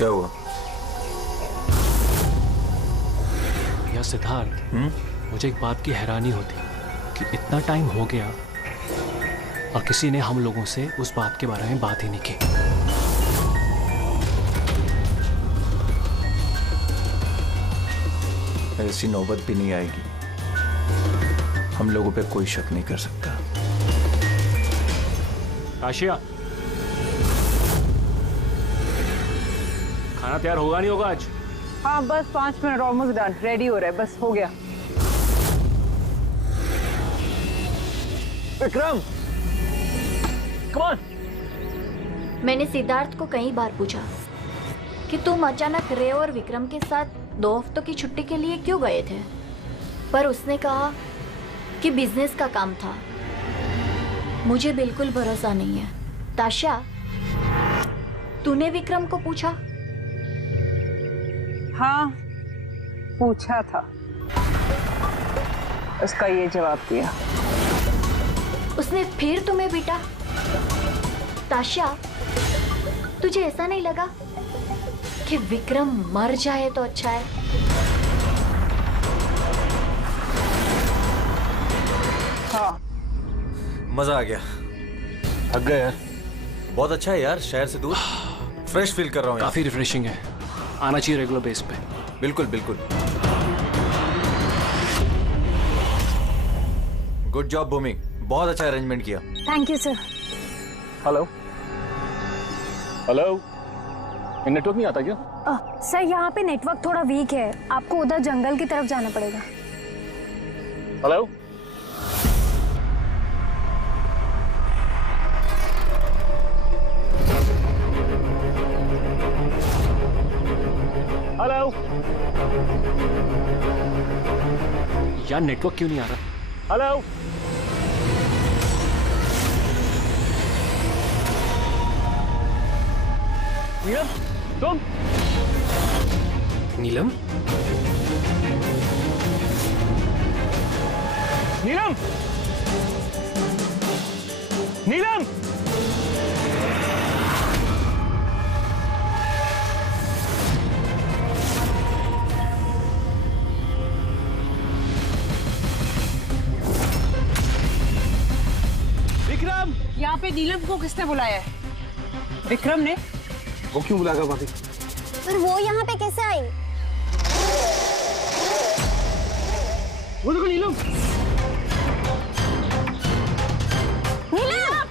क्या हुआ? या सिद्धार्थ, मुझे एक बात की हैरानी होती कि इतना टाइम हो गया और किसी ने हम लोगों से उस बात के बारे में बात ही नहीं की। ऐसी नौबत भी नहीं आएगी। हम लोगों पे कोई शक नहीं कर सकता। आशिया, खाना तैयार होगा नहीं होगा आज? हाँ बस 5 मिनट, ऑलमोस्ट डन, रेडी हो रहा है, बस हो गया। Vikram, come on. मैंने सिद्धार्थ को कई बार पूछा कि तुम अचानक रे और विक्रम के साथ 2 हफ्तों की छुट्टी के लिए क्यों गए थे, पर उसने कहा कि बिजनेस का काम था। मुझे बिल्कुल भरोसा नहीं है। ताशा, तूने विक्रम को पूछा? हाँ पूछा था, उसका ये जवाब दिया। उसने फिर तुम्हें पीटा? ताशा, तुझे ऐसा नहीं लगा कि विक्रम मर जाए तो अच्छा है? हाँ मजा आ गया। थक गए यार। बहुत अच्छा है यार, शहर से दूर फ्रेश फील कर रहा हूँ। काफी रिफ्रेशिंग है, आना चाहिए रेगुलर बेस पे। बिल्कुल बिल्कुल। गुड जॉब भूमि, बहुत अच्छा अरेंजमेंट किया। Thank you sir. Hello hello, network नहीं आता क्या? सर यहाँ पे नेटवर्क थोड़ा वीक है, आपको उधर जंगल की तरफ जाना पड़ेगा। हेलो हेलो, यार नेटवर्क क्यों नहीं आ रहा? हेलो नीलम, तुम? नीलम? नीलम, नीलम, विक्रम, यहाँ पे नीलम को किसने बुलाया है? विक्रम ने। वो क्यों बुलाएगा भाभी? पर वो यहाँ पे कैसे आई? वो देखो नीलम। नीलम!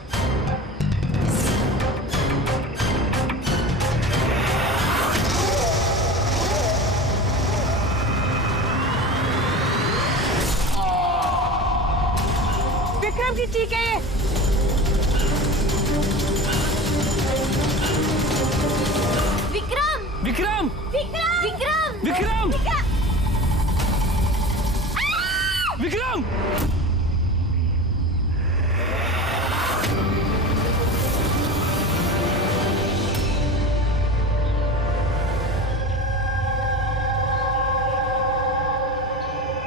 विक्रम की चीख है ये। विक्रम! विक्रम! विक्रम! विक्रम! विक्रम! विक्रम!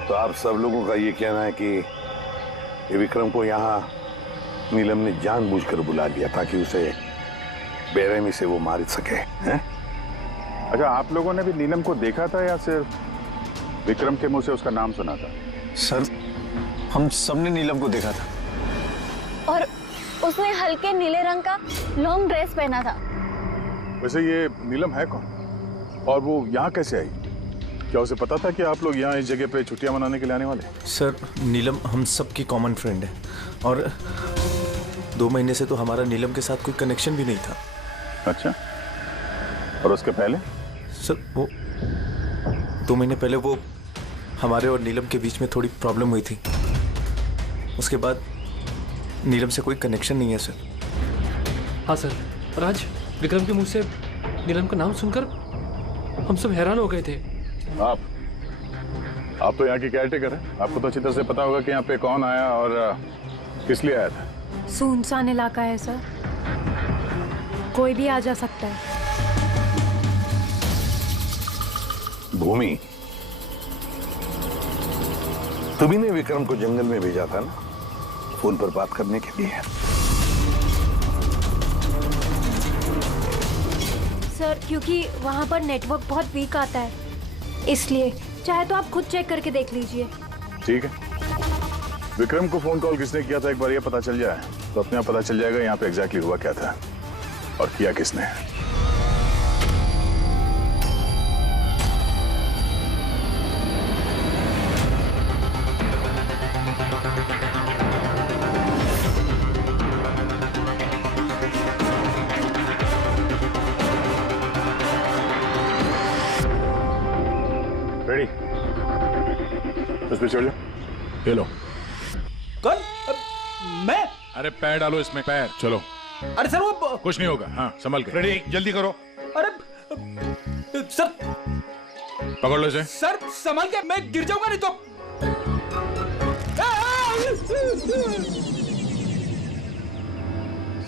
तो आप सब लोगों का ये कहना है कि ये विक्रम को यहाँ नीलम ने जानबूझकर बुला लिया ताकि उसे बेरहमी से वो मार सके, हैं? अच्छा, आप लोगों ने भी नीलम को देखा था या सिर्फ विक्रम के मुंह से उसका नाम सुना था? सर, हम सबने नीलम को देखा था। और उसने हल्के नीले रंग का लॉन्ग ड्रेस पहना था। वैसे ये नीलम है कौन और वो यहाँ कैसे आई? क्या उसे पता था कि आप लोग यहाँ इस जगह पे छुट्टियां मनाने के लिए आने वाले? सर, नीलम हम सबकी कॉमन फ्रेंड है और 2 महीने से तो हमारा नीलम के साथ कोई कनेक्शन भी नहीं था। अच्छा, और उसके पहले? सर, वो 2 महीने पहले वो हमारे और नीलम के बीच में थोड़ी प्रॉब्लम हुई थी। उसके बाद नीलम से कोई कनेक्शन नहीं है सर। हाँ सर, और आज विक्रम के मुंह से नीलम का नाम सुनकर हम सब हैरान हो गए थे। आप तो यहाँ की केयरटेकर हैं, आपको तो अच्छी तरह से पता होगा कि यहाँ पे कौन आया और किस लिए आया था। सुनसान इलाका है सर, कोई भी आ जा सकता है। भूमि, तुम्ही ने विक्रम को जंगल में भेजा था ना, फोन पर बात करने के लिए। सर, क्योंकि वहाँ पर नेटवर्क बहुत वीक आता है, इसलिए चाहे तो आप खुद चेक करके देख लीजिए। ठीक है। विक्रम को फोन कॉल किसने किया था एक बार ये पता चल जाए तो अपने आप पता चल जाएगा यहाँ पे एग्जैक्टली हुआ क्या था और किया किसने। रेडी? उसमें चढ़ जाओ। ये लो। कौन? मैं? अरे पैर डालो इसमें, पैर। चलो। अरे सर वो कुछ नहीं होगा। हाँ संभल के। रेडी, जल्दी करो। अरे सर, पकड़ लो इसे। सर संभल के, मैं गिर जाऊंगा नहीं तो।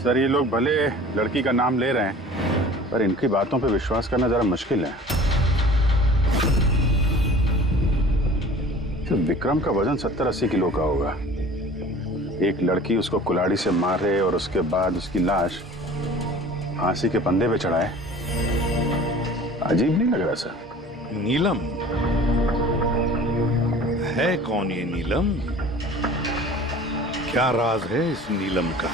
सर ये लोग भले लड़की का नाम ले रहे हैं पर इनकी बातों पे विश्वास करना जरा मुश्किल है। तो विक्रम का वजन 70-80 किलो का होगा। एक लड़की उसको कुल्हाड़ी से मारे और उसके बाद उसकी लाश फांसी के फंदे पे चढ़ाए, अजीब नहीं लग रहा सर? नीलम है कौन ये नीलम? क्या राज है इस नीलम का?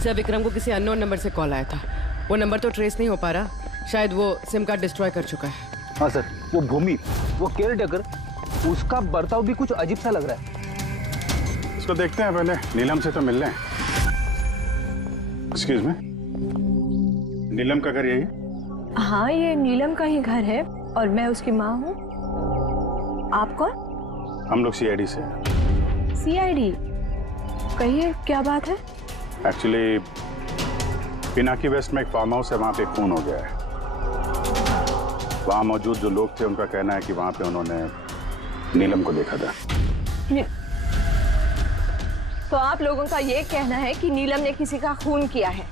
सर विक्रम को किसी अननोन नंबर से कॉल आया था। वो नंबर तो ट्रेस नहीं हो पा रहा, शायद वो सिम कार्ड डिस्ट्रॉय कर चुका है। हाँ सर, वो भूमि, वो केयरटेकर, उसका बर्ताव भी कुछ अजीब सा लग रहा है। इसको देखते हैं पहले, नीलम से तो मिल रहे हैं। एक्सक्यूज मी, नीलम का घर यही है? हाँ, ये नीलम का ही घर है और मैं उसकी माँ हूँ। आप कौन? हम लोग CID से। CID? कहिए क्या बात है? एक्चुअली पिनाकी वेस्ट में एक फार्म हाउस है, वहाँ पे खून हो गया है। वहाँ मौजूद जो लोग थे उनका कहना है कि वहाँ पे उन्होंने नीलम को देखा था। तो आप लोगों का ये कहना है कि नीलम ने किसी का खून किया है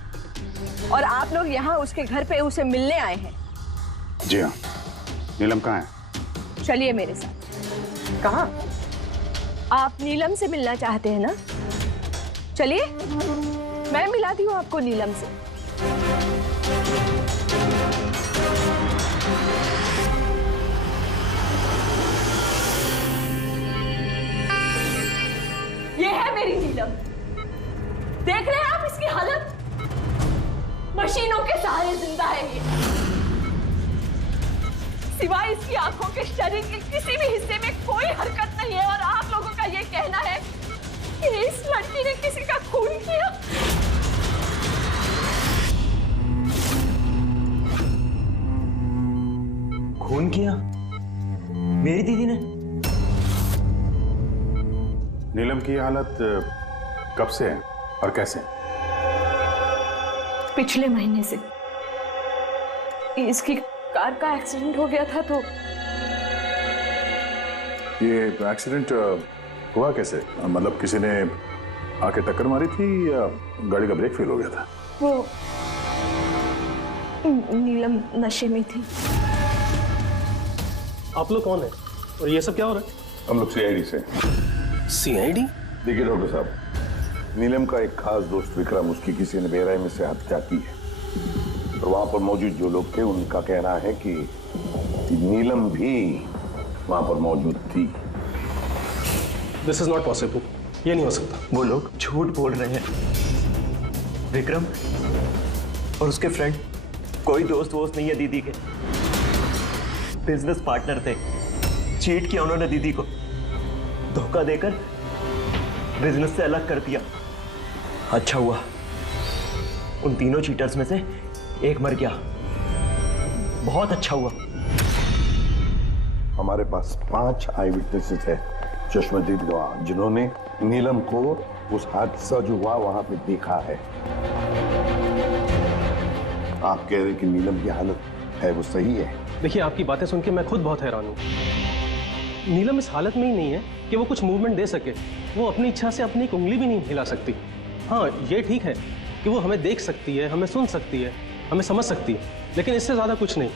और आप लोग यहाँ उसके घर पे उसे मिलने आए हैं? जी हाँ। नीलम कहाँ है? चलिए मेरे साथ। कहाँ? आप नीलम से मिलना चाहते हैं ना? चलिए, मैं मिलाती हूँ आपको नीलम से। ये है मेरी नीलम। देख रहे हैं आप इसकी हालत? मशीनों के सहारे जिंदा है ये। सिवाय इसकी आंखों के शरीर के किसी भी हिस्से में कोई हरकत नहीं है और आप लोगों का ये कहना है कि इस लड़की ने किसी का खून किया। खून किया? मेरी दीदी ने? नीलम की हालत कब से है और कैसे? पिछले महीने से। इसकी कार का एक्सीडेंट हो गया था तो। ये एक्सीडेंट हुआ कैसे? मतलब किसी ने आके टक्कर मारी थी या गाड़ी का ब्रेक फेल हो गया था? वो नीलम नशे में थी। आप लोग कौन है और ये सब क्या हो रहा है? हम लोग CID से। CID? देखिए डॉक्टर साहब, नीलम का एक खास दोस्त विक्रम, उसकी किसी ने बेरहमी से हत्या की है और वहां पर मौजूद जो लोग थे उनका कहना है कि नीलम भी वहां पर मौजूद थी। दिस इज नॉट पॉसिबल, ये नहीं हो सकता। वो लोग झूठ बोल रहे हैं। विक्रम और उसके फ्रेंड कोई दोस्त वोस्त नहीं है दीदी के, बिजनेस पार्टनर थे। चीट किया उन्होंने दीदी को, धोखा देकर बिजनेस से अलग कर दिया। अच्छा हुआ उन तीनों चीटर्स में से एक मर गया, बहुत अच्छा हुआ। हमारे पास 5 आई विटनेसेस है, चश्मदीद गवाह, जिन्होंने नीलम को उस हादसा जो हुआ वहां पे देखा है। आप कह रहे हैं कि नीलम की हालत है वो सही है? देखिए, आपकी बातें सुन के मैं खुद बहुत हैरान हूँ। नीलम इस हालत में ही नहीं है कि वो कुछ मूवमेंट दे सके। वो अपनी इच्छा से अपनी एक उंगली भी नहीं हिला सकती। हाँ, ये ठीक है कि वो हमें देख सकती है, हमें सुन सकती है, हमें समझ सकती है, लेकिन इससे ज़्यादा कुछ नहीं।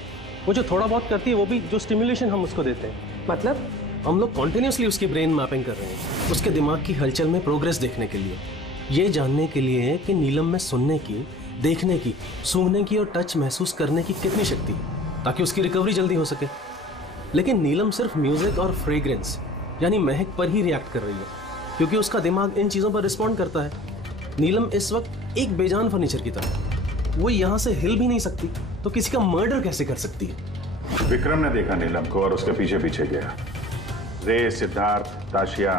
वो जो थोड़ा बहुत करती है वो भी जो स्टिमुलेशन हम उसको देते हैं। मतलब? हम लोग कॉन्टिन्यूसली उसकी ब्रेन मैपिंग कर रहे हैं, उसके दिमाग की हलचल में प्रोग्रेस देखने के लिए, ये जानने के लिए कि नीलम में सुनने की देखने की, सूंघने की और टच महसूस करने की कितनी शक्ति है ताकि उसकी रिकवरी जल्दी हो सके। लेकिन नीलम सिर्फ म्यूजिक और फ्रेग्रेंस यानी महक पर ही रिएक्ट कर रही है, क्योंकि उसका दिमाग इन चीजों पर रिस्पॉन्ड करता है। नीलम इस वक्त एक बेजान फर्नीचर की तरह, वो यहां से हिल भी नहीं सकती, तो किसी का मर्डर कैसे कर सकती है? विक्रम ने देखा नीलम को और उसके पीछे पीछे गया। रे, सिद्धार्थ, ताशिया,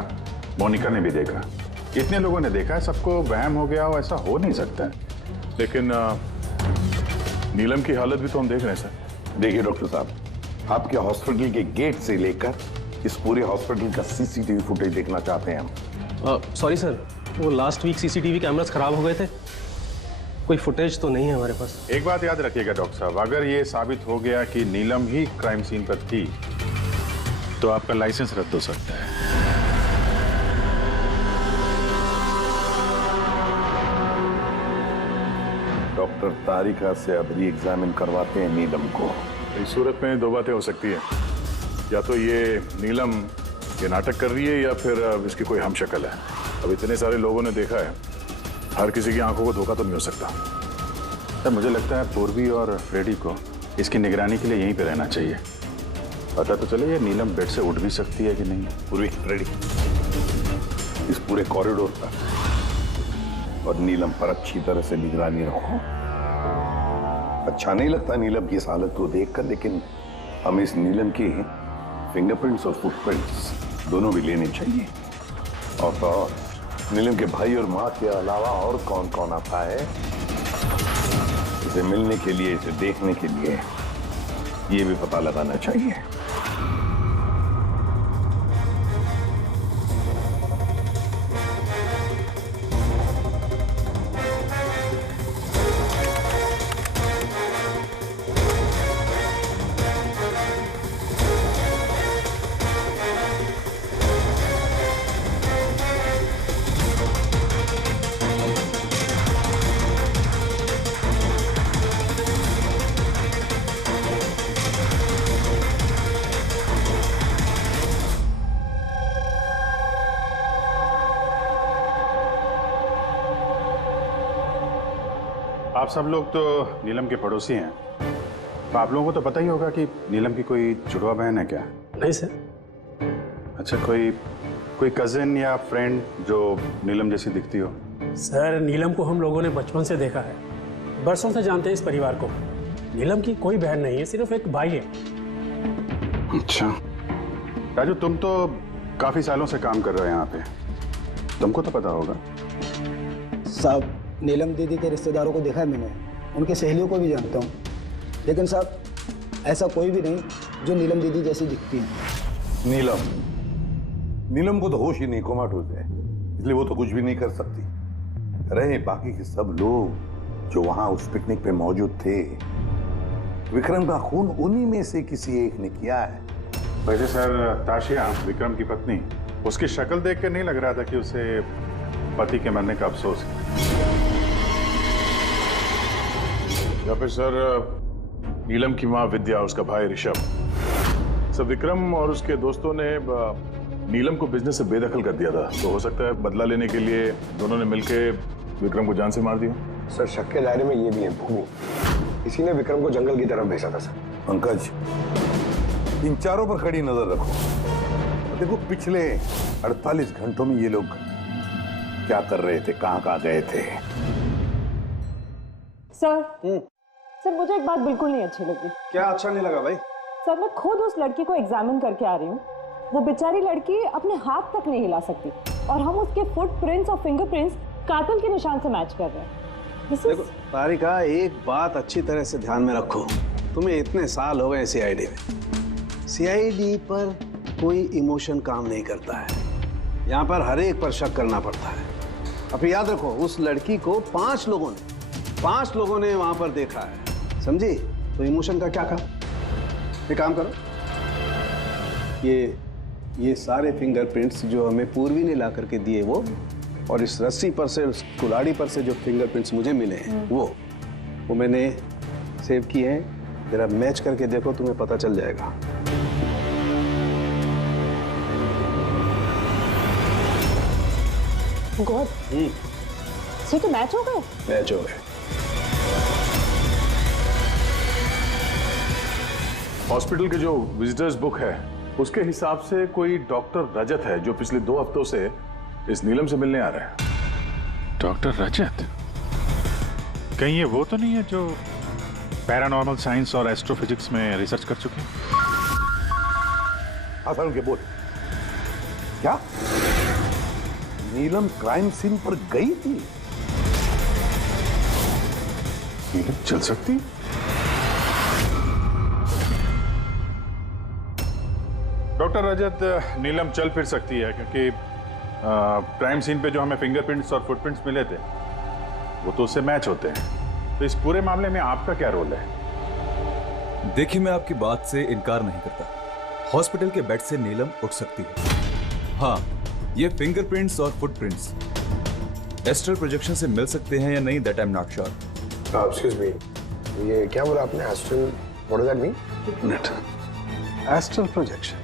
मोनिका ने भी देखा। इतने लोगों ने देखा है, सबको वहम हो गया हो, ऐसा हो नहीं सकता है। लेकिन नीलम की हालत भी तो हम देख रहे हैं सर। देखिए डॉक्टर साहब, आपके हॉस्पिटल के गेट से लेकर इस पूरे हॉस्पिटल का सीसीटीवी फुटेज देखना चाहते हैं हम। सॉरी सर, वो लास्ट वीक सीसीटीवी कैमरास खराब हो गए थे, कोई फुटेज तो नहीं है हमारे पास। एक बात याद रखिएगा डॉक्टर साहब, अगर ये साबित हो गया कि नीलम ही क्राइम सीन पर थी तो आपका लाइसेंस रद्द हो सकता है। डॉक्टर तारिका से अब री एग्जामिन करवाते हैं नीलम को। इस सूरत में दो बातें हो सकती हैं, या तो ये नीलम ये नाटक कर रही है या फिर इसकी कोई हमशक्ल है। अब इतने सारे लोगों ने देखा है, हर किसी की आंखों को धोखा तो नहीं हो सकता। तब मुझे लगता है पूर्वी और फ्रेडी को इसकी निगरानी के लिए यहीं पे रहना चाहिए। पता तो चले ये नीलम बेड से उठ भी सकती है कि नहीं। पूर्वी, फ्रेडी, इस पूरे कॉरिडोर पर और नीलम पर अच्छी तरह से निगरानी रखो। अच्छा नहीं लगता नीलम की इस हालत को देखकर, लेकिन हमें इस नीलम की फिंगरप्रिंट्स और फुटप्रिंट्स दोनों भी लेने चाहिए। और तो और नीलम के भाई और माँ के अलावा और कौन कौन आता है इसे मिलने के लिए, इसे देखने के लिए, ये भी पता लगाना चाहिए। आप सब लोग तो नीलम के पड़ोसी हैं, तो आप लोगों को तो पता ही होगा कि नीलम की कोई जुड़वा बहन है क्या? नहीं सर। अच्छा, कोई कजिन या फ्रेंड जो नीलम जैसी दिखती हो? सर, नीलम को हम लोगों ने बचपन से देखा है, बरसों से जानते हैं इस परिवार को। नीलम की कोई बहन नहीं है, सिर्फ एक भाई है। अच्छा राजू, तुम तो काफी सालों से काम कर रहे हो यहाँ पे, तुमको तो पता होगा। साहब, नीलम दीदी के रिश्तेदारों को देखा है मैंने, उनके सहेलियों को भी जानता हूँ, लेकिन साहब ऐसा कोई भी नहीं जो नीलम दीदी जैसी दिखती है। नीलम को तो होश ही नहीं, कोमाटोज है, इसलिए वो तो कुछ भी नहीं कर सकती। रहे बाकी के सब लोग जो वहां उस पिकनिक पे मौजूद थे, विक्रम का खून उन्हीं में से किसी एक ने किया है। वैसे सर, ताशिया विक्रम की पत्नी, उसकी शक्ल देख कर नहीं लग रहा था कि उसे पति के मरने का अफसोस है। या फिर सर नीलम की माँ विद्या, उसका भाई ऋषभ। सर विक्रम और उसके दोस्तों ने नीलम को बिजनेस से बेदखल कर दिया था, तो हो सकता है बदला लेने के लिए दोनों ने मिलकर विक्रम को जान से मार दिया। सर शक के दायरे में ये भी है भूमि, इसी ने विक्रम को जंगल की तरफ भेजा था। सर पंकज, इन चारों पर कड़ी नजर रखो। देखो पिछले 48 घंटों में ये लोग क्या कर रहे थे, कहाँ गए थे। सर मुझे एक बात बिल्कुल नहीं अच्छी लगी। क्या अच्छा नहीं लगा भाई? सर, मैं खुद उस लड़की को एग्जामिन करके आ रही हूँ, वो बेचारी लड़की अपने हाथ तक नहीं हिला सकती, और हम उसके फुटप्रिंट्स और फिंगरप्रिंट्स कातिल के निशान से मैच कर रहे हैं। देखो तारिका, एक बात अच्छी तरह से ध्यान में रखो, तुम्हें इतने साल हो गए सीआईडी में, सीआईडी पर कोई इमोशन काम नहीं करता है, यहाँ पर हर एक पर शक करना पड़ता है। अब याद रखो, उस लड़की को 5 लोगों ने वहां पर देखा है, समझी? तो इमोशन का क्या काम? एक काम करो, ये सारे फिंगरप्रिंट्स जो हमें पूर्वी ने ला करके दिए वो, और इस रस्सी पर से, उस कुल्हाड़ी पर से जो फिंगरप्रिंट्स मुझे मिले हैं वो मैंने सेव किए हैं। जरा मैच करके देखो, तुम्हें पता चल जाएगा। गॉड, तो मैच हो गए? मैच हो गए। हॉस्पिटल के जो विजिटर्स बुक है उसके हिसाब से कोई डॉक्टर रजत है जो पिछले 2 हफ्तों से इस नीलम से मिलने आ रहा है। डॉक्टर रजत? कहीं ये वो तो नहीं है जो पैरानॉर्मल साइंस और एस्ट्रोफिजिक्स में रिसर्च कर चुके हैं? आसान के बोल, क्या नीलम क्राइम सीन पर गई थी? नीलम चल सकती? डॉक्टर रजत, नीलम चल फिर सकती है क्योंकि क्राइम सीन पे जो हमें फिंगरप्रिंट्स और फुटप्रिंट्स मिले थे वो तो उससे मैच होते हैं। तो इस पूरे मामले में आपका क्या रोल है? देखिए, मैं आपकी बात से इनकार नहीं करता। हॉस्पिटल के बेड से नीलम उठ सकती है। हाँ, ये फिंगरप्रिंट्स और फुटप्रिंट्स एस्ट्रल प्रोजेक्शन से मिल सकते हैं या नहीं, that I am not sure. Excuse me, ये क्या बोला आपने? Astral, what does that mean? Minute, astral projection?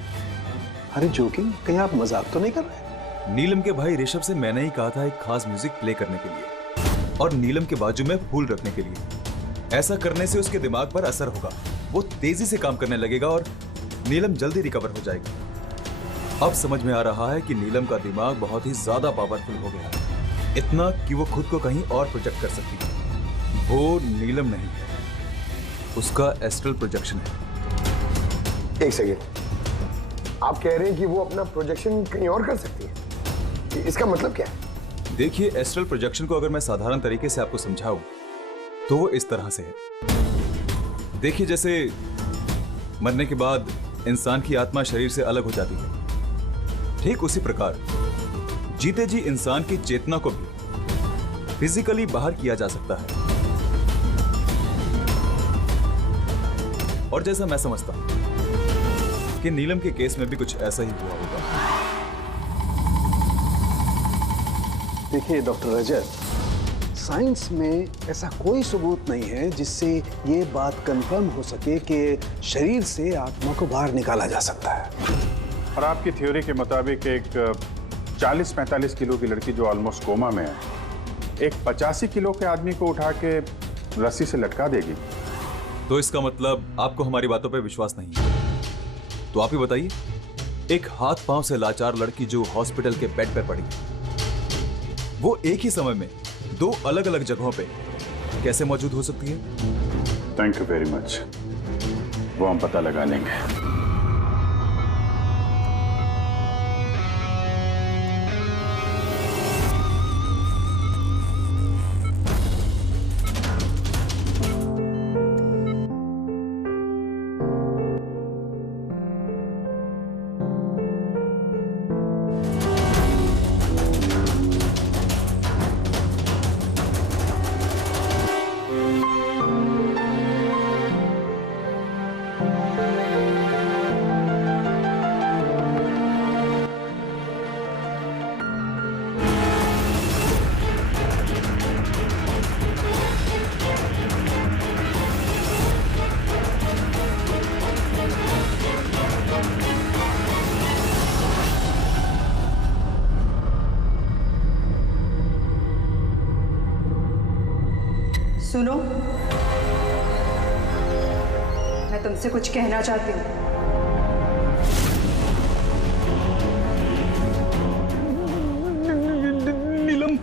अरे जोकिंग, कहीं आप मजाक तो नहीं कर रहे? नीलम के भाई ऋषभ से मैंने ही कहा था एक खास म्यूजिक प्ले करने के लिए और नीलम के बाजू में फूल रखने के लिए। ऐसा करने से उसके दिमाग पर असर होगा, वो तेजी से काम करने लगेगा और नीलम जल्दी रिकवर हो जाएगी। अब समझ में आ रहा है कि नीलम का दिमाग बहुत ही ज्यादा पावरफुल हो गया है, इतना कि वो खुद को कहीं और प्रोजेक्ट कर सकती है। वो नीलम नहीं है, उसका एस्ट्रल प्रोजेक्शन है। एक सेकेंड, आप कह रहे हैं कि वो अपना प्रोजेक्शन कहीं और कर सकती है? इसका मतलब क्या है? देखिए, एस्ट्रल प्रोजेक्शन को अगर मैं साधारण तरीके से आपको समझाऊं तो वो इस तरह से है। देखिए, जैसे मरने के बाद इंसान की आत्मा शरीर से अलग हो जाती है, ठीक उसी प्रकार जीते जी इंसान की चेतना को भी फिजिकली बाहर किया जा सकता है। और जैसा मैं समझता हूं कि नीलम के केस में भी कुछ ऐसा ही हुआ होगा। देखिए डॉक्टर रजत, साइंस में ऐसा कोई सबूत नहीं है जिससे ये बात कंफर्म हो सके कि शरीर से आत्मा को बाहर निकाला जा सकता है। और आपकी थ्योरी के मुताबिक एक 40-45 किलो की लड़की जो ऑलमोस्ट कोमा में है, एक 85 किलो के आदमी को उठा के रस्सी से लटका देगी। तो इसका मतलब आपको हमारी बातों पे विश्वास नहीं है? तो आप ही बताइए, एक हाथ पांव से लाचार लड़की जो हॉस्पिटल के बेड पर पड़ी, वो एक ही समय में 2 अलग अलग जगहों पे कैसे मौजूद हो सकती है? थैंक यू वेरी मच, वो हम पता लगा लेंगे। सुनो, मैं तुमसे कुछ कहना चाहती हूँ। नीलम,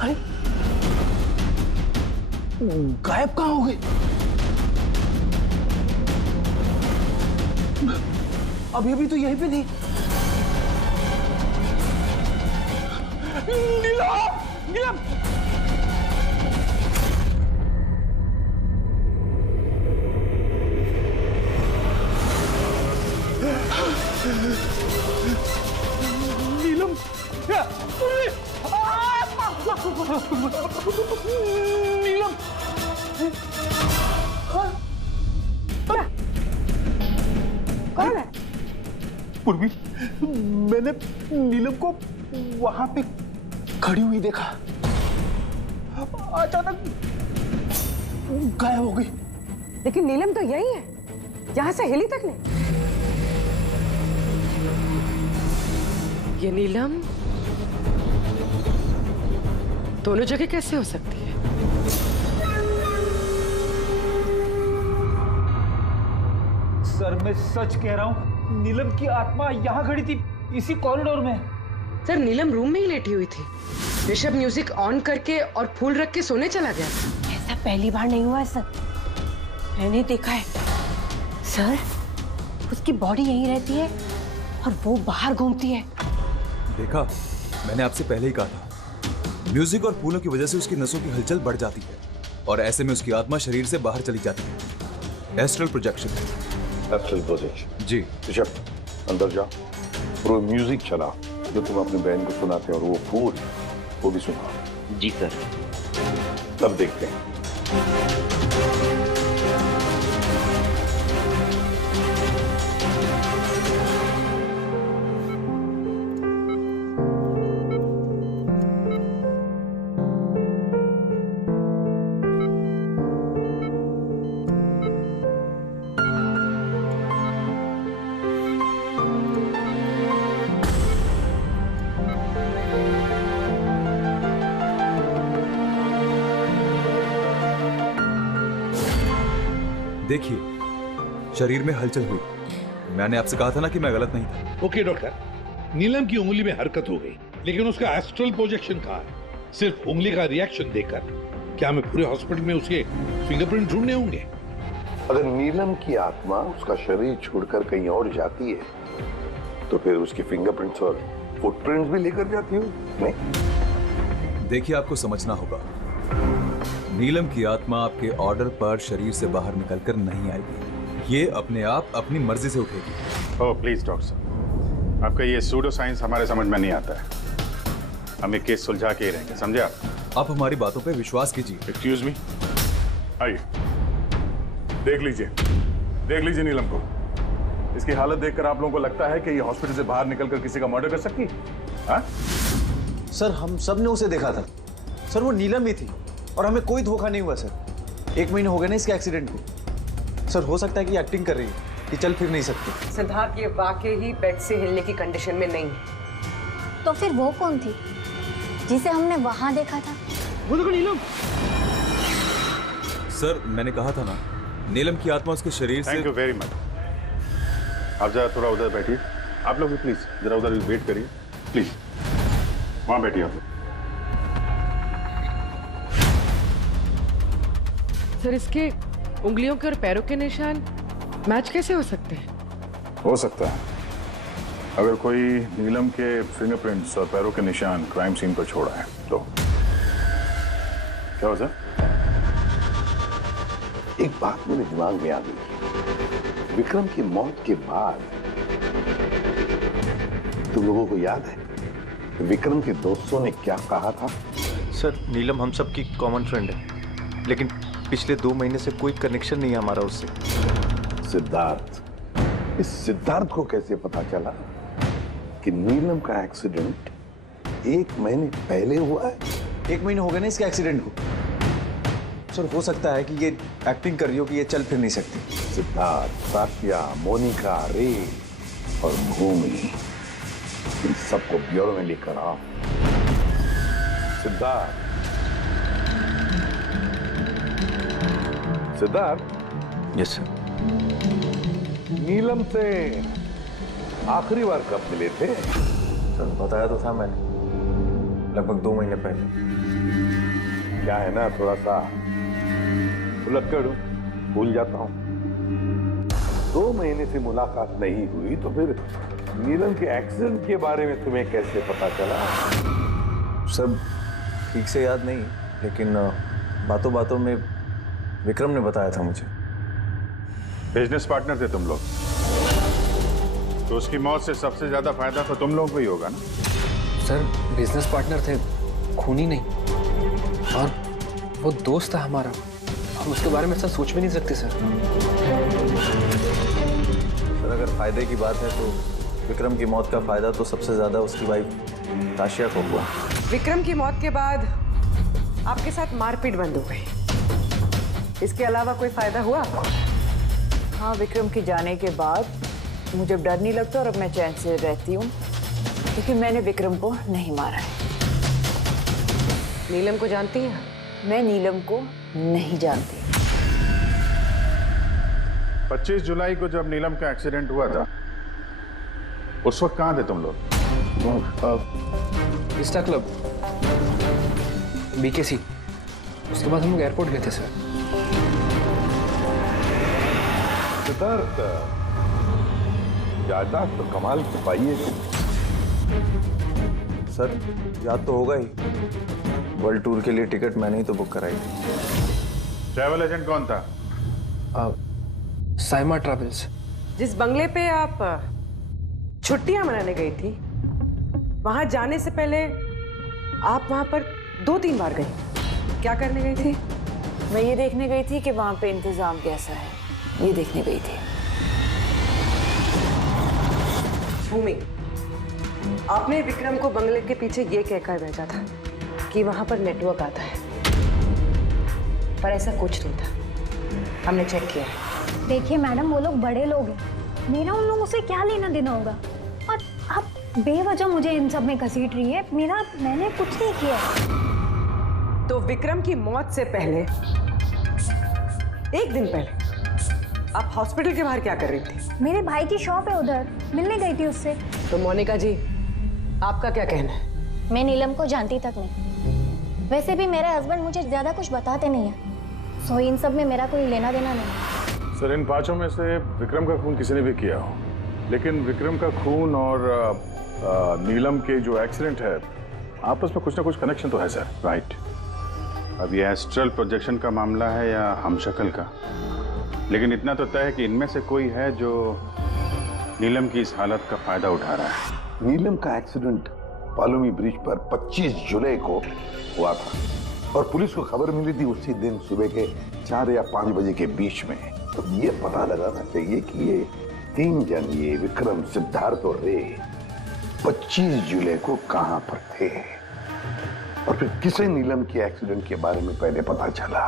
अरे गायब कहाँ हो गई? अभी तो यहीं पे थी। नीलम, नीलम, नीलम, नीलम, कौन है? पूर्वी, मैंने नीलम को वहां पे खड़ी हुई देखा, अचानक गायब हो गई। लेकिन नीलम तो यही है, यहाँ से हिली तक नहीं। ये नीलम दोनों जगह कैसे हो सकती है? सर मैं सच कह रहा हूँ, नीलम की आत्मा यहाँ खड़ी थी इसी कॉरिडोर में। सर नीलम रूम में ही लेटी हुई थी। ऋषभ म्यूजिक ऑन करके और फूल रख के सोने चला गया। ऐसा पहली बार नहीं हुआ है सर, मैंने देखा है सर। उसकी बॉडी यहीं रहती है और वो बाहर घूमती है। देखा, मैंने आपसे पहले ही कहा था, म्यूजिक और फूलों की वजह से उसकी नसों की हलचल बढ़ जाती है और ऐसे में उसकी आत्मा शरीर से बाहर चली जाती है। Astral projection. Astral projection. जी। ऋषभ अंदर जा, वो म्यूजिक चला जो तुम अपनी बहन को सुनाते हो, और वो फूल वो भी सुना। जी सर। तब देखते हैं। देखिए, शरीर में हलचल हुई। मैंने आपसे कहा था ना कि मैं गलत नहीं था। ओके डॉक्टर, नीलम की उंगली में हरकत हो गई, लेकिन उसका एस्ट्रल प्रोजेक्शन कहाँ है? सिर्फ उंगली का रिएक्शन देखकर क्या हमें पूरे हॉस्पिटल में उसके फिंगरप्रिंट ढूंढने होंगे? अगर नीलम की आत्मा उसका शरीर छोड़कर कहीं और जाती है तो फिर उसकी फिंगरप्रिंट्स और फुटप्रिंट्स भी लेकर जाती हो। नहीं, देखिए, आपको समझना होगा, नीलम की आत्मा आपके ऑर्डर पर शरीर से बाहर निकलकर नहीं आएगी। ये अपने आप अपनी मर्जी से उठेगी। ओह प्लीज डॉक्टर साहब, आपका ये सूडो साइंस हमारे समझ में नहीं आता है। हम ये केस सुलझा के ही रहेंगे, समझे आप हमारी बातों पे विश्वास कीजिए। एक्सक्यूज मी, आइए देख लीजिए नीलम को। इसकी हालत देखकर आप लोगों को लगता है कि ये हॉस्पिटल से बाहर निकलकर किसी का मर्डर कर सकती है? सर हम सब ने उसे देखा था सर, वो नीलम ही थी और हमें कोई धोखा नहीं हुआ सर। 1 महीने हो गए ना इसके एक्सीडेंट को। सर हो सकता है कि एक्टिंग कर रही है, कि चल फिर नहीं सकती। सिद्धार्थ ये वाकई ही बेड से हिलने की कंडीशन में नहीं है। तो फिर वो कौन थी जिसे हमने वहां देखा था? वो देखो नीलम। सर मैंने कहा था ना, नीलम की आत्मा उसके शरीर से। Thank you very much. आप जरा थोड़ा उधर बैठिए। आप लोग भी प्लीज जरा उधर वेट करिए, प्लीज वहां बैठिए आप। सर इसके उंगलियों के और पैरों के निशान मैच कैसे हो सकते हैं? हो सकता है अगर कोई नीलम के फिंगरप्रिंट्स और पैरों के निशान क्राइम सीन पर छोड़ा है तो। क्या हो सर? एक बात मेरे दिमाग में आ गई। विक्रम की मौत के बाद तुम लोगों को याद है विक्रम के दोस्तों ने क्या कहा था? सर नीलम हम सब की कॉमन फ्रेंड है, लेकिन पिछले 2 महीने से कोई कनेक्शन नहीं है हमारा उससे। सिद्धार्थ, इस सिद्धार्थ को कैसे पता चला कि नीलम का एक्सीडेंट 1 महीने पहले हुआ है? 1 महीने हो गए ना इसके एक्सीडेंट को। सर हो सकता है कि ये एक्टिंग कर रही हो कि ये चल फिर नहीं सकती। सिद्धार्थ, साथिया, मोनिका, रे और भूमि, इन सबको ब्यूरो में लेकर आओ। सिद्धार्थ। Yes sir. नीलम से आखिरी बार कब मिले थे? सर बताया तो था मैंने, लगभग 2 महीने पहले। क्या है ना, थोड़ा सा भुलक्कड़ हूं, भूल जाता हूं। 2 महीने से मुलाकात नहीं हुई तो फिर नीलम के एक्सीडेंट के बारे में तुम्हें कैसे पता चला? सब ठीक से याद नहीं, लेकिन बातों बातों में विक्रम ने बताया था मुझे। बिजनेस पार्टनर थे तुम लोग, तो उसकी मौत से सबसे ज्यादा फायदा तो तुम लोगों को ही होगा ना? सर बिजनेस पार्टनर थे, खूनी नहीं। और वो दोस्त था हमारा, हम उसके बारे में ऐसा सोच भी नहीं सकते सर। सर अगर फायदे की बात है तो विक्रम की मौत का फायदा तो सबसे ज्यादा उसकी वाइफ ताशिया को हुआ। विक्रम की मौत के बाद आपके साथ मारपीट बंद हो गई, इसके अलावा कोई फायदा हुआ आपको? हाँ, विक्रम के जाने के बाद मुझे डर नहीं लगता और अब मैं चैन से रहती हूँ, क्योंकि मैंने विक्रम को नहीं मारा है। नीलम को जानती हैं? मैं नीलम को नहीं जानती। 25 जुलाई को जब नीलम का एक्सीडेंट हुआ था उस वक्त कहाँ थे तुम लोग? Vista club, BKC। उसके बाद हम लोग एयरपोर्ट गए थे सर। सिद्धार्थ, याददाश्त तो कमाल की पाई है। सर याद तो होगा ही, वर्ल्ड टूर के लिए टिकट मैंने ही तो बुक कराई थी। ट्रैवल एजेंट कौन था? साइमा ट्रैवल्स। जिस बंगले पे आप छुट्टियां मनाने गई थी, वहां जाने से पहले आप वहां पर 2-3 बार गई। क्या करने गई थी? मैं ये देखने गई थी कि वहां पे इंतजाम कैसा है, ये देखने गई थी। भूमि, आपने विक्रम को बंगले के पीछे ये कहकर भेजा था कि वहां पर नेटवर्क आता है, पर ऐसा कुछ नहीं था। हमने चेक किया है। देखिए मैडम, वो लोग बड़े लोग हैं, मेरा उन लोगों से क्या लेना देना होगा। और आप बेवजह मुझे इन सब में घसीट रही है। मैंने कुछ नहीं किया। तो विक्रम की मौत से पहले, एक दिन पहले, आप हॉस्पिटल के बाहर क्या कर रही थी? मेरे भाई की शॉप है, उधर मिलने गई थी उससे। तो मोनिका जी, आपका क्या कहना है? मैं नीलम को जानती तक नहीं। वैसे भी मेरे हस्बैंड मुझे ज्यादा कुछ बताते नहीं है, सो इन सब में मेरा कोई लेना देना नहीं। सर, इन 5 में से विक्रम का खून किसी ने भी किया हो, लेकिन विक्रम का खून और नीलम के जो एक्सीडेंट है, आपस में कुछ ना कुछ कनेक्शन तो है सर, राइट? अब ये एस्ट्रल प्रोजेक्शन का मामला है या हमशक्ल का, लेकिन इतना तो तय है कि इनमें से कोई है जो नीलम की इस हालत का फायदा उठा रहा है। नीलम का एक्सीडेंट पालोमी ब्रिज पर 25 जुलाई को हुआ था और पुलिस को खबर मिली थी उसी दिन सुबह के 4 या 5 बजे के बीच में। तो ये पता लगाना चाहिए कि ये 3 जन, ये विक्रम, सिद्धार्थ और रे, 25 जुलाई को कहां पर थे और फिर किसे नीलम के एक्सीडेंट के बारे में पहले पता चला।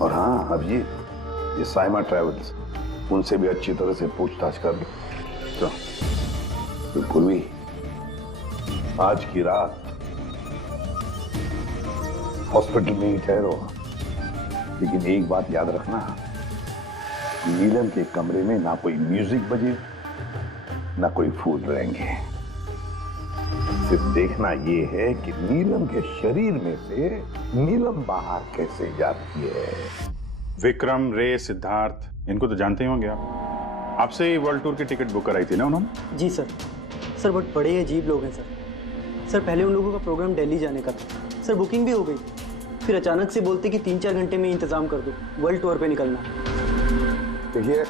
और हाँ, अब ये साइमा ट्रैवल्स, उनसे भी अच्छी तरह से पूछताछ कर लो। तो पूर्वी, आज की रात हॉस्पिटल में ही ठहरो, लेकिन एक बात याद रखना, नीलम के कमरे में ना कोई म्यूजिक बजे, ना कोई फूल रहेंगे। सिर्फ देखना ये है कि नीलम के शरीर में से नीलम बाहर कैसे जाती है। विक्रम, रे, सिद्धार्थ, इनको तो जानते ही होंगे आप। आपसे ही वर्ल्ड टूर की टिकट बुक कराई थी ना उन्होंने? जी सर। सर बहुत बड़े अजीब लोग हैं सर। सर पहले उन लोगों का प्रोग्राम दिल्ली जाने का था सर, बुकिंग भी हो गई, फिर अचानक से बोलते कि 3-4 घंटे में इंतजाम कर दो, वर्ल्ड टूर पे निकलना। देखिए,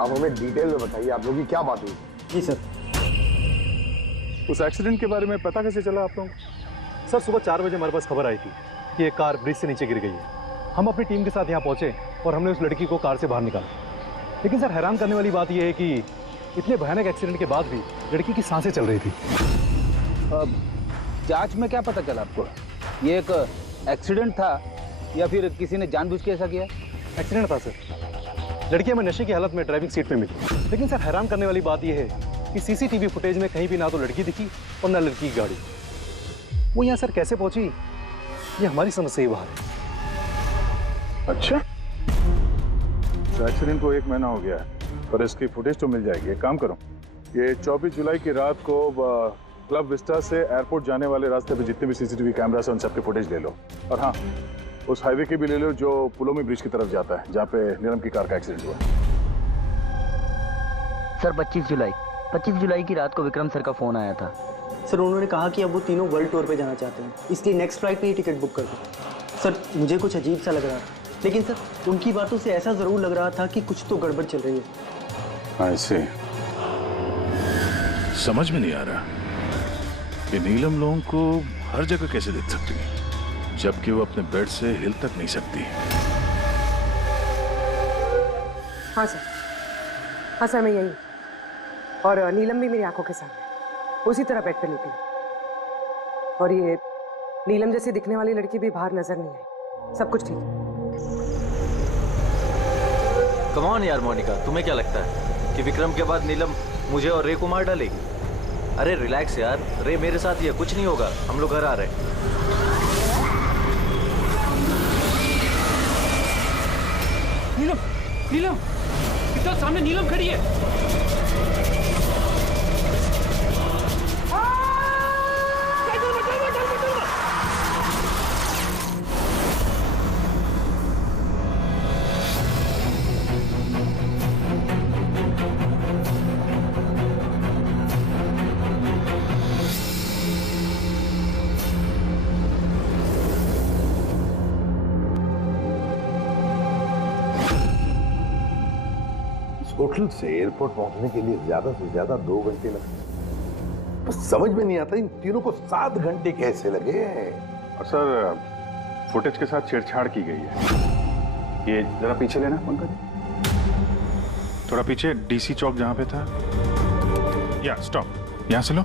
आप हमें डिटेल में बताइए, आप लोगों की क्या बात हुई? जी सर। उस एक्सीडेंट के बारे में पता कैसे चला आप लोगों को? सर सुबह 4 बजे हमारे पास खबर आई थी कि एक कार ब्रिज से नीचे गिर गई है। हम अपनी टीम के साथ यहाँ पहुँचे और हमने उस लड़की को कार से बाहर निकाला। लेकिन सर हैरान करने वाली बात यह है कि इतने भयानक एक्सीडेंट के बाद भी लड़की की सांसें चल रही थी। जांच में क्या पता चला आपको? ये एक एक्सीडेंट था या फिर किसी ने जानबूझ के ऐसा किया? एक्सीडेंट था सर। लड़की हमें नशे की हालत में ड्राइविंग सीट पे मिली। लेकिन सर हैरान करने वाली बात यह है कि CCTV फुटेज में कहीं भी ना तो लड़की दिखी और ना लड़की की गाड़ी। वो यहाँ सर कैसे पहुंची, ये हमारी समझ से ही बाहर है। अच्छा, तो एक्सीडेंट को 1 महीना हो गया है, पर इसकी फुटेज तो मिल जाएगी। एक काम करो, ये 24 जुलाई की रात को क्लब विस्टा से एयरपोर्ट जाने वाले रास्ते पे जितने भी CCTV कैमरास हैं उन सबके फुटेज ले लो। और हाँ, उस हाईवे के भी ले लो जो पुलोमी ब्रिज की तरफ जाता है, जहाँ पे नीलम की कार का एक्सीडेंट हुआ। सर 25 जुलाई की रात को विक्रम सर का फोन आया था। सर उन्होंने कहा कि अब वो तीनों वर्ल्ड टूर पे जाना चाहते हैं, इसलिए नेक्स्ट फ्लाइट पे ही टिकट बुक कर दो। सर मुझे कुछ अजीब सा लग रहा था, लेकिन सर उनकी बातों से ऐसा जरूर लग रहा था कि कुछ तो गड़बड़ चल रही है। ऐसे समझ में नहीं आ रहा कि नीलम लोगों को हर जगह कैसे देख सकती है, जबकि वो अपने बेड से हिल तक नहीं सकती। हाँ सर, मैं यही, और नीलम भी मेरी आंखों के सामने उसी तरह बेड पे लेटी, और ये नीलम जैसी दिखने वाली लड़की भी बाहर नजर नहीं आई। सब कुछ ठीक है। कम ऑन यार मोनिका, तुम्हें क्या लगता है कि विक्रम के बाद नीलम मुझे और रे को मार डालेगी? अरे रिलैक्स यार, रे मेरे साथ ही है, कुछ नहीं होगा, हम लोग घर आ रहे हैं। नीलम, नीलम, सिद्धार्थ सामने नीलम खड़ी है। होटल से एयरपोर्ट पहुंचने के लिए ज्यादा से ज्यादा 2 घंटे लगते हैं। बस समझ में नहीं आता इन तीनों को 7 घंटे कैसे लगे। और सर फुटेज के साथ छेड़छाड़ की गई है। ये जरा पीछे लेना पंकज, थोड़ा पीछे, डीसी चौक जहां पे था। या स्टॉप, यहां से लो।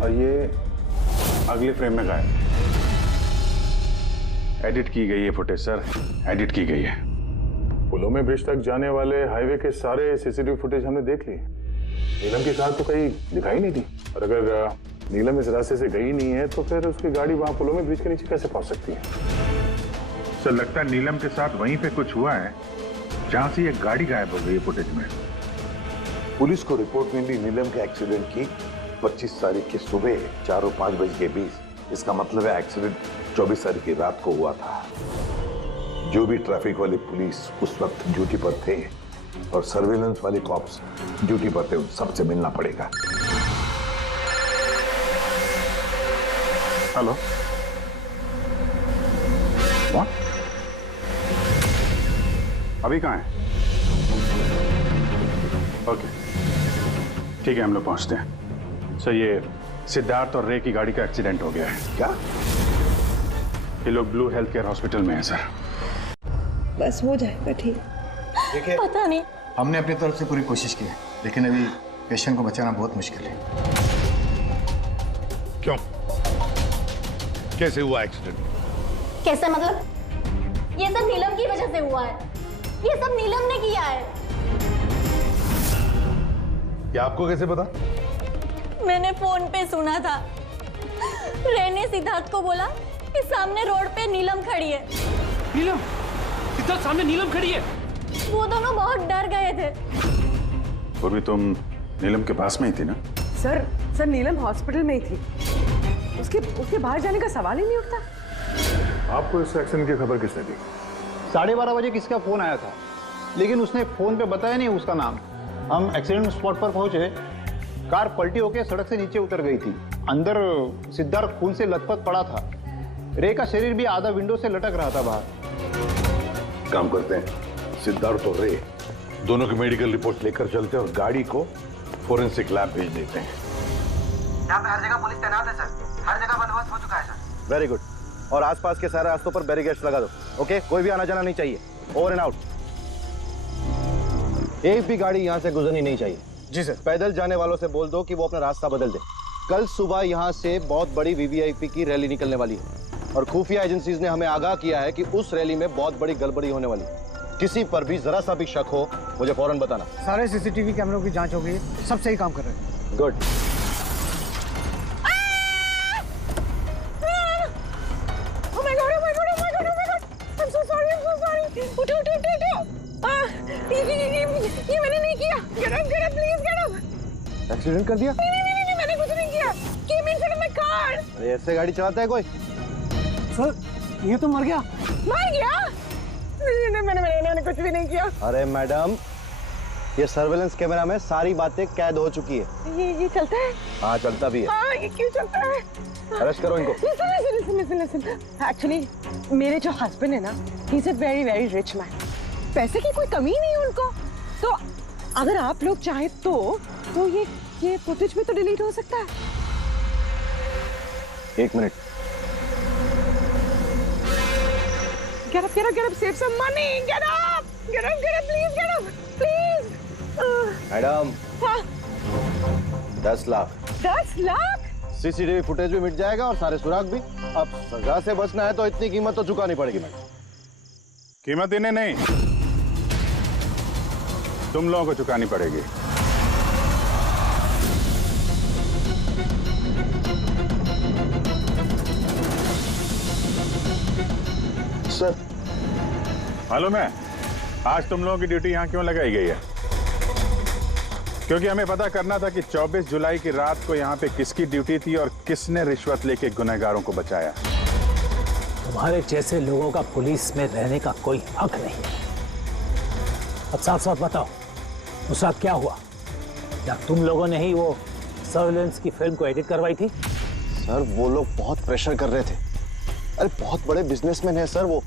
और ये अगले फ्रेम में गायब। एडिट की गई है फुटेज सर, एडिट की गई है। पुलों में ब्रिज तक जाने वाले हाईवे के सारे सीसीटीवी फुटेज हमने देख लिए। नीलम की कार तो कहीं दिखाई नहीं दी, और अगर नीलम इस रास्ते से गई नहीं है तो फिर उसकी गाड़ी वहां पुलों में ब्रिज के नीचे कैसे पहुंच सकती है? सर लगता है नीलम के साथ वहीं पे कुछ हुआ है जहां से ये गाड़ी गायब हो गई है फुटेज में। पुलिस को रिपोर्ट मिली नीलम के एक्सीडेंट की 25 तारीख की सुबह 4 और 5 बजे के बीच। इसका मतलब है एक्सीडेंट 24 तारीख की रात को हुआ था। जो भी ट्रैफिक वाले पुलिस उस वक्त ड्यूटी पर थे और सर्वेलेंस वाले कॉप्स ड्यूटी पर थे, उन सबसे मिलना पड़ेगा। हेलो, अभी कहाँ है? ओके ठीक है, हम लोग पहुंचते हैं। सर ये सिद्धार्थ और रे की गाड़ी का एक्सीडेंट हो गया है। क्या? ये लोग ब्लू हेल्थ केयर हॉस्पिटल में हैं सर। बस हो जाएगा ठीक। देखिए, पता नहीं, हमने अपनी तरफ से पूरी कोशिश की है, लेकिन अभी पेशेंट को बचाना बहुत मुश्किल है। क्यों? कैसे हुआ एक्सीडेंट? कैसे मतलब? ये सब नीलम की वजह से हुआ है। ये सब नीलम ने किया है। क्या आपको कैसे पता? मैंने फोन पे सुना था। रे ने सिद्धार्थ को बोला कि सामने रोड पे नीलम खड़ी है। नीलम? सिद्धार्थ सामने नीलम खड़ी है। वो दोनों बहुत डर गए थे। और भी तुम नीलम के पास में ही थी ना? सर नीलम हॉस्पिटल में ही थी। उसके बाहर जाने का सवाल ही नहीं उठता। आपको इस एक्सीडेंट की खबर किसने दी? 12:30 बजे किसका फोन आया था, लेकिन उसने फोन पे बताया नहीं उसका नाम। हम एक्सीडेंट स्पॉट पर पहुंचे, कार पलटी होकर सड़क से नीचे उतर गई थी। अंदर सिद्धार्थ खून से लथपथ पड़ा था। रे का शरीर भी आधा विंडो से लटक रहा था बाहर। काम करते हैं, सिद्धार्थ और रे दोनों की मेडिकल रिपोर्ट लेकर चलते हैं और गाड़ी को फोरेंसिक लैब भेज देते हैं। यहाँ पे हर जगह पुलिस तैनात है सर, हर जगह बंदोबस्त हो चुका है सर। Very good. और आसपास के सारे रास्तों पर बैरिकेड्स लगा दो। ओके, कोई भी आना जाना नहीं चाहिए। Over and out. एक भी गाड़ी यहाँ से गुजरनी नहीं चाहिए। जी सर। पैदल जाने वालों से बोल दो कि वो अपना रास्ता बदल दे। कल सुबह यहाँ से बहुत बड़ी वीवीआईपी की रैली निकलने वाली है और खुफिया एजेंसीज ने हमें आगाह किया है कि उस रैली में बहुत बड़ी गड़बड़ी होने वाली है। किसी पर भी जरा सा भी शक हो मुझे फौरन बताना। सारे सीसीटीवी कैमरों की जांच हो गई, सब सही काम कर रहे हैं। गुड। ये मैंने नहीं किया। Get up, please get up। Accident कर दिया? नहीं, मैंने कुछ नहीं किया। Came in front of my car। अरे ऐसे गाड़ी चलाता है कोई? सर ये तो मर गया। मर गया? नहीं, मैंने कुछ भी नहीं किया। अरे मैडम, ये सर्वेलेंस कैमरा में सारी बातें कैद हो चुकी है। ये चलता है? हाँ चलता भी है। हाँ, ये क्यों चलता है? अरेस्ट करो इनको। Listen। Actually, मेरे जो हस्बैंड है ना, he's a very very rich man। पैसे की कोई कमी नहीं है उनको। तो अगर आप लोग चाहे तो ये फुटेज भी तो डिलीट हो सकता है। 1 minute. Get up, save some money, get up, please get up, please। Madam, हाँ? 10 लाख। 10 लाख? सीसीटीवी फुटेज भी मिट जाएगा और सारे सुराग भी। अब सजा से बचना है तो इतनी कीमत तो चुकानी पड़ेगी मैडम। कीमत इन्हें नहीं, तुम लोगों को चुकानी पड़ेगी। सर मालूम है, आज तुम लोगों की ड्यूटी यहाँ क्यों लगाई गई है? क्योंकि हमें पता करना था कि 24 जुलाई की रात को यहाँ पे किसकी ड्यूटी थी और किसने रिश्वत लेके गुनहगारों को बचाया। तुम्हारे जैसे लोगों का पुलिस में रहने का कोई हक नहीं है। अब साफ साफ बताओ, उस रात क्या हुआ? क्या तुम लोगों ने ही वो सर्विलेंस की फिल्म को एडिट करवाई थी? सर वो लोग बहुत प्रेशर कर रहे थे। अरे बहुत बड़े बिजनेसमैन है सर वो,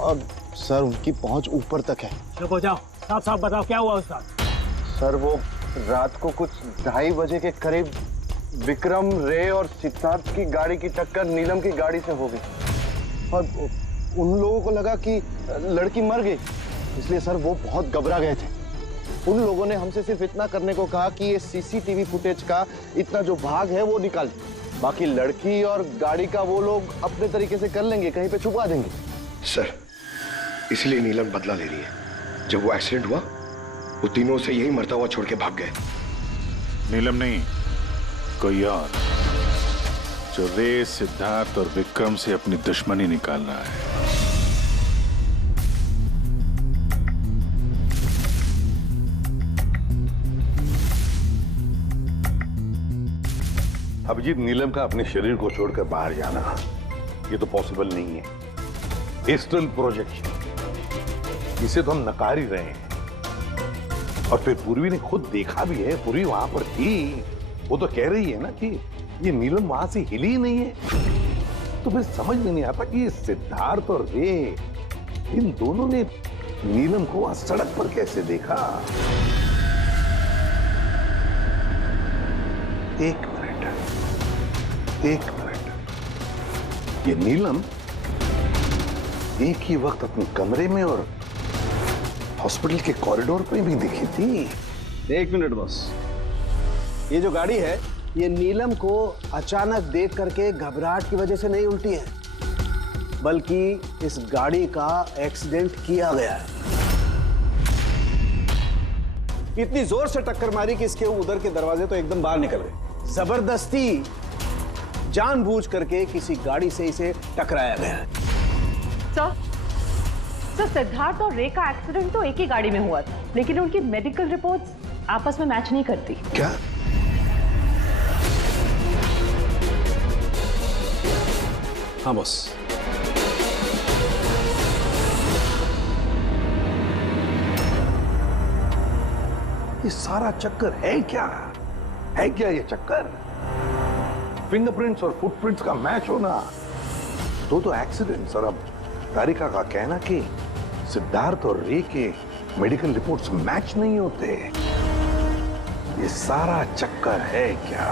और सर उनकी पहुंच ऊपर तक है। चुप हो जाओ, साफ साफ बताओ क्या हुआ उस रात? सर वो रात को कुछ 2:30 बजे के करीब विक्रम, रे और सिद्धार्थ की गाड़ी की टक्कर नीलम की गाड़ी से हो गई और उन लोगों को लगा कि लड़की मर गई, इसलिए सर वो बहुत घबरा गए थे। उन लोगों ने हमसे सिर्फ इतना करने को कहा कि ये सीसीटीवी फुटेज का इतना जो भाग है वो निकाल, बाकी लड़की और गाड़ी का वो लोग अपने तरीके से कर लेंगे, कहीं पे छुपा देंगे। सर इसलिए नीलम बदला ले रही है। जब वो एक्सीडेंट हुआ वो तीनों से यही मरता हुआ छोड़ के भाग गए। नीलम नहीं, कोई और, जो रे, सिद्धार्थ और विक्रम से अपनी दुश्मनी निकाल रहा है। अभिजीत, नीलम का अपने शरीर को छोड़कर बाहर जाना ये तो पॉसिबल नहीं है। एस्ट्रल प्रोजेक्शन, इसे तो हम नकार ही रहे हैं। और फिर पूर्वी ने खुद देखा भी है, पूर्वी वहां पर थी, वो तो कह रही है ना कि ये नीलम वहां से हिली ही नहीं है। तो फिर समझ में नहीं आता कि ये सिद्धार्थ और रे, इन दोनों ने नीलम को वहां सड़क पर कैसे देखा। एक मिनट, ये नीलम एक ही वक्त अपने कमरे में और हॉस्पिटल के कॉरिडोर पे भी दिखी थी। एक मिनट बॉस, ये जो गाड़ी है ये नीलम को अचानक देख करके घबराहट की वजह से नहीं उल्टी है, बल्कि इस गाड़ी का एक्सीडेंट किया गया है। इतनी जोर से टक्कर मारी कि इसके उधर के दरवाजे तो एकदम बाहर निकल गए। जबरदस्ती जानबूझ करके किसी गाड़ी से इसे टकराया गया है। सर, सिद्धार्थ और रे का एक्सीडेंट तो एक ही गाड़ी में हुआ था, लेकिन उनकी मेडिकल रिपोर्ट्स आपस में मैच नहीं करती। क्या? हाँ बॉस। ये सारा चक्कर है क्या? है क्या ये चक्कर? फिंगरप्रिंट्स और फुटप्रिंट्स का मैच होना, तो एक्सीडेंट्स। और अब तारिका का कहना कि सिद्धार्थ और रे के मेडिकल रिपोर्ट्स मैच नहीं होते। ये सारा चक्कर है क्या?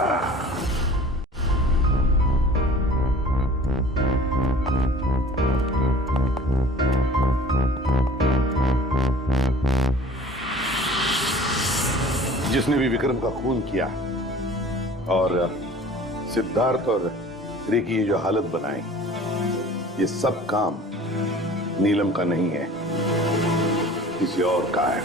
जिसने भी विक्रम का खून किया और सिद्धार्थ और रे की ये जो हालत बनाई, ये सब काम नीलम का नहीं है, किसी और का है।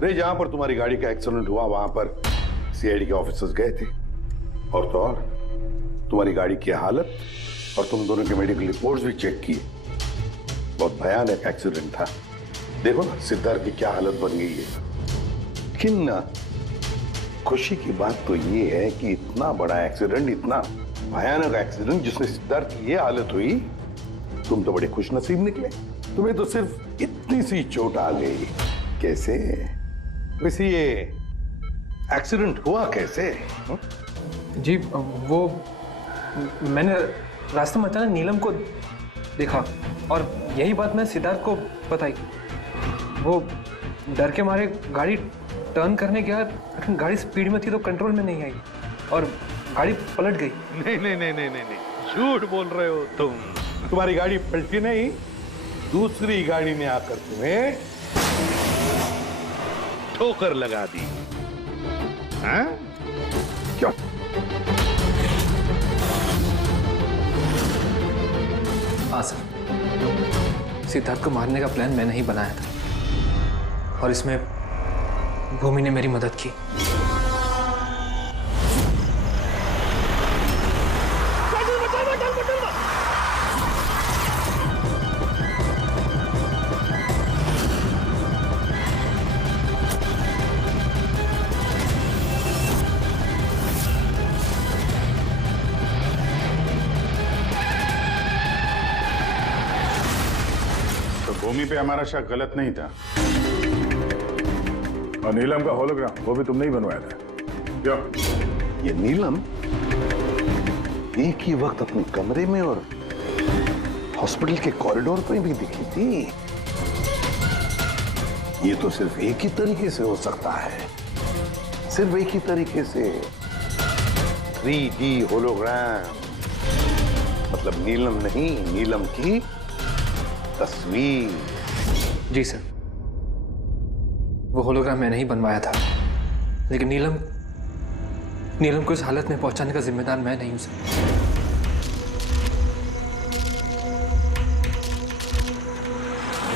रे जहां पर तुम्हारी गाड़ी का एक्सीडेंट हुआ वहां पर सीआईडी के ऑफिसर्स गए थे, और तो और तुम्हारी गाड़ी की हालत और तुम दोनों के मेडिकल रिपोर्ट्स भी चेक किए। बहुत भयानक एक्सीडेंट था। देखो ना सिद्धार्थ की क्या हालत बन गई है। लेकिन खुशी की बात तो ये है कि इतना बड़ा एक्सीडेंट, इतना भयानक एक्सीडेंट जिसमें सिद्धार्थ की ये हालत हुई, तुम तो बड़े खुशनसीब निकले। तुम्हें तो सिर्फ इतनी सी चोट आ गई। कैसे? वैसे ये एक्सीडेंट हुआ कैसे? जी वो मैंने रास्ते में अचानक नीलम को देखा और यही बात मैं सिद्धार्थ को बताई। वो डर के मारे गाड़ी टर्न करने गया, लेकिन गाड़ी स्पीड में थी तो कंट्रोल में नहीं आई और गाड़ी पलट गई। नहीं, झूठ बोल रहे हो तुम। तुम्हारी गाड़ी पलटी नहीं, दूसरी गाड़ी ने आकर तुम्हें ठोकर लगा दी। हाँ? क्यों? हाँ सर, सिद्धार्थ को मारने का प्लान मैंने ही बनाया था और इसमें भूमि ने मेरी मदद की। भूमि पे हमारा शक गलत नहीं था। और नीलम का होलोग्राम वो भी तुमने ही बनवाया था क्या? ये नीलम एक ही वक्त अपने कमरे में और हॉस्पिटल के कॉरिडोर पर भी दिखी थी। ये तो सिर्फ एक ही तरीके से हो सकता है, सिर्फ एक ही तरीके से। 3D होलोग्राम मतलब नीलम नहीं, नीलम की तस्वीर। जी सर, वो होलोग्राम मैंने ही बनवाया था, लेकिन नीलम को इस हालत में पहुंचाने का जिम्मेदार मैं नहीं हूं सर।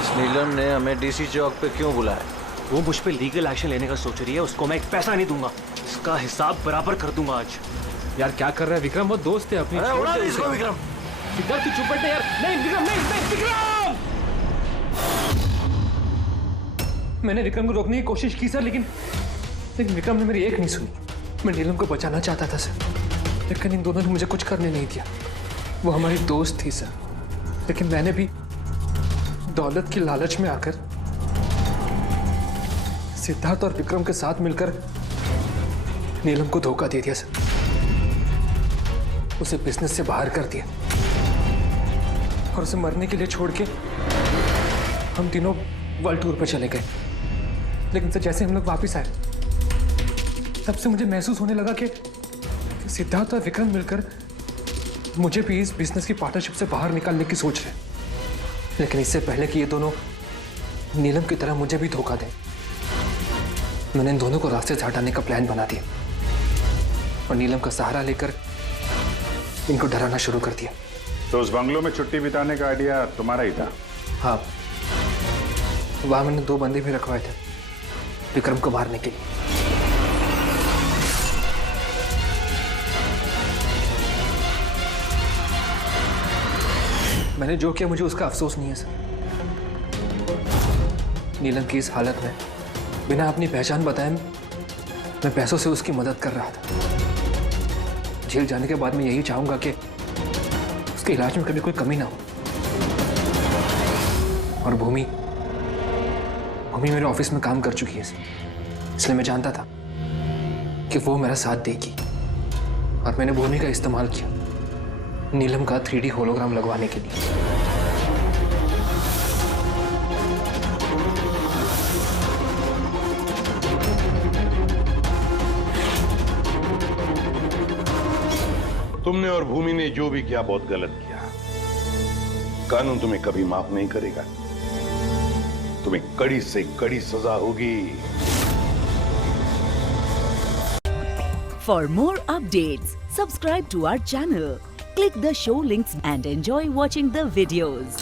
इस नीलम ने हमें डीसी चौक पे क्यों बुलाया? वो मुझ पे लीगल एक्शन लेने का सोच रही है, उसको मैं एक पैसा नहीं दूंगा, इसका हिसाब बराबर कर दूंगा आज। यार क्या कर रहा है विक्रम, वो दोस्त है अपनी। अरे उड़ा दे इसको विक्रम। सिद्धार्थ चुप बैठ यार। नहीं विक्रम, नहीं विक्रम। मैंने विक्रम को रोकने की कोशिश की सर, लेकिन विक्रम ने मेरी एक नहीं सुनी। मैं नीलम को बचाना चाहता था सर, लेकिन इन दोनों ने मुझे कुछ करने नहीं दिया। वो हमारी दोस्त थी सर, लेकिन मैंने भी दौलत की लालच में आकर सिद्धार्थ और विक्रम के साथ मिलकर नीलम को धोखा दे दिया सर। उसे बिजनेस से बाहर कर दिया और उसे मरने के लिए छोड़ के हम तीनों वर्ल्ड टूर पर चले गए। लेकिन सर जैसे हम लोग वापस आए, तब से मुझे महसूस होने लगा कि सिद्धार्थ और विक्रम मिलकर मुझे भी इस बिजनेस की पार्टनरशिप से बाहर निकालने की सोच रहे। लेकिन इससे पहले कि ये दोनों नीलम की तरह मुझे भी धोखा दें, मैंने इन दोनों को रास्ते से हटाने का प्लान बना दिया और नीलम का सहारा लेकर इनको डराना शुरू कर दिया। तो उस बंगलो में छुट्टी बिताने का आइडिया तुम्हारा ही था? हाँ, वहां मैंने 2 बंदे भी रखवाए थे विक्रम को मारने के लिए। मैंने जो किया मुझे उसका अफसोस नहीं है सर। नीलम की इस हालत में बिना अपनी पहचान बताए मैं पैसों से उसकी मदद कर रहा था। जेल जाने के बाद मैं यही चाहूंगा कि उसके इलाज में कभी कोई कमी ना हो। और भूमि मेरे ऑफिस में काम कर चुकी है, इसलिए मैं जानता था कि वो मेरा साथ देगी और मैंने भूमि का इस्तेमाल किया नीलम का 3D होलोग्राम लगवाने के लिए। तुमने और भूमि ने जो भी किया बहुत गलत किया। कानून तुम्हें कभी माफ नहीं करेगा, तुम्हें कड़ी से कड़ी सजा होगी। For more updates, subscribe to our channel, click the show links and enjoy watching the videos.